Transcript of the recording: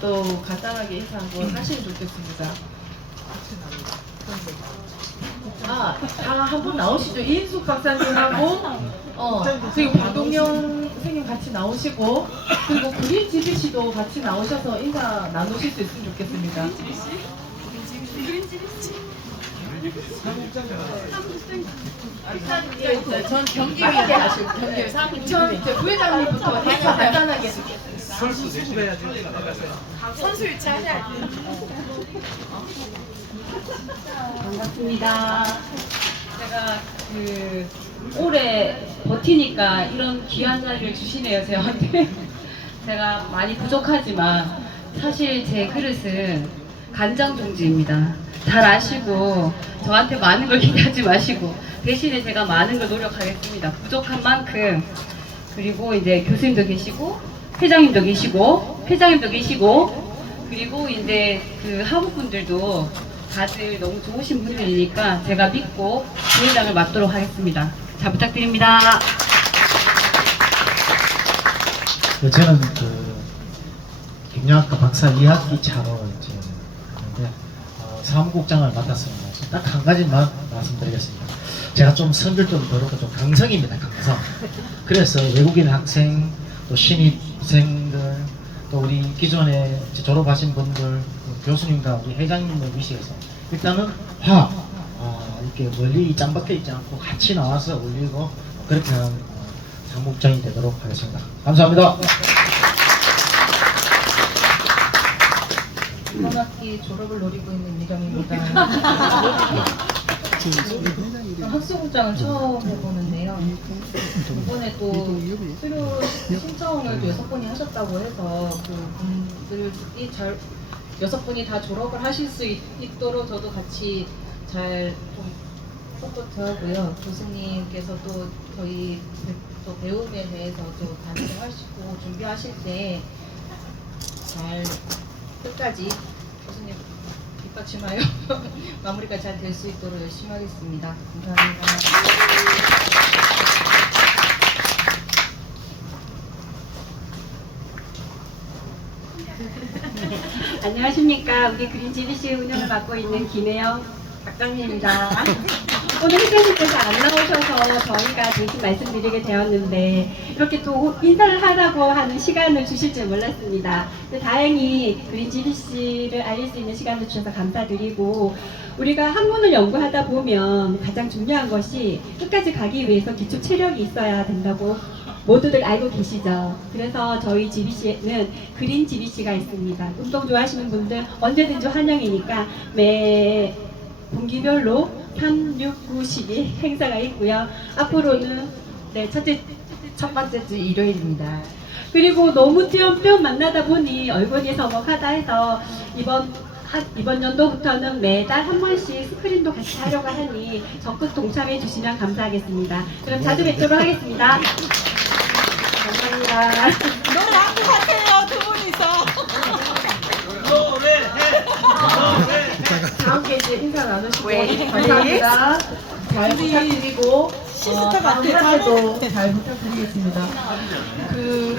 또 간단하게 인사 한번 하시면 좋겠습니다. 아, 다한분 나오시죠. 이인숙 박사님하고, 어, 그리고 박동영 선생님 같이 나오시고, 그리고 그린 지비 씨도 같이 나오셔서 인사 나누실 수 있으면 좋겠습니다. 전 경기위원 하시고, 경기위원 전 이제 부회장님부터 인사 간단하게 반갑습니다. 제가 그 오래 버티니까 이런 귀한 자리를 주시네요, 저한테. 제가 많이 부족하지만 사실 제 그릇은 간장 종지입니다. 잘 아시고 저한테 많은 걸 기대하지 마시고 대신에 제가 많은 걸 노력하겠습니다. 부족한 만큼 그리고 이제 교수님도 계시고 회장님도 계시고 회장님도 계시고 그리고 이제 그 학우분들도 다들 너무 좋으신 분들이니까 제가 믿고 부회장을 맡도록 하겠습니다. 잘 부탁드립니다. 그 저는 그 경영학과 박사 2학기 차로 사무국장을 맡았습니다. 딱 한 가지만 말씀드리겠습니다. 제가 좀 성질 좀 더럽고 좀 강성입니다. 강성. 그래서 외국인 학생 또 신입생들 또 우리 기존에 졸업하신 분들 또 교수님과 우리 회장님을 위시해서 일단은 화 어, 이렇게 멀리 짱박혀 있지 않고 같이 나와서 올리고 그렇게 하는 어, 사무국장이 되도록 하겠습니다. 감사합니다. 이번 학기 졸업을 노리고 있는 예정입니다. 학수국장을 처음 해보는데요. 이번에 또 수료 신청을 또 여섯 분이 하셨다고 해서 그 분들이 잘 여섯 분이 다 졸업을 하실 수 있, 있도록 저도 같이 잘좀 서포트하고요. 교수님께서 또 저희 또 배움에 대해서 또 단정하시고 준비하실 때 잘 끝까지 교수님 뒷받침하여 마무리가 잘 될 수 있도록 열심히 하겠습니다. 감사합니다. 안녕하십니까. 우리 그린지비씨 운영을 맡고 있는 김혜영 박장님입니다. 오늘 회장님께서 안 나오셔서 저희가 대신 말씀드리게 되었는데 이렇게 또 인사를 하라고 하는 시간을 주실 줄 몰랐습니다. 다행히 그린지비씨를 알릴 수 있는 시간을 주셔서 감사드리고 우리가 학문을 연구하다 보면 가장 중요한 것이 끝까지 가기 위해서 기초 체력이 있어야 된다고 모두들 알고 계시죠? 그래서 저희 GBC에는 그린 GBC가 있습니다. 운동 좋아하시는 분들 언제든지 환영이니까 매 분기별로 3, 6, 9, 12 행사가 있고요. 앞으로는 네, 첫째, 첫 번째 주 일요일입니다. 그리고 너무 띄엄띄엄 만나다 보니 얼굴이 서먹하다 해서 이번 하- 이번 연도부터는 매달 한 번씩 스크린도 같이 하려고 하니 적극 동참해 주시면 감사하겠습니다. 그럼 자주 뵙도록 하겠습니다. 감사합니다. 너무 안것 같아요 인사 나누시고 감사합니다. 잘 부탁드리고 어, 시스터 다음 같아, 한 해도 잘 부탁드리겠습니다. 그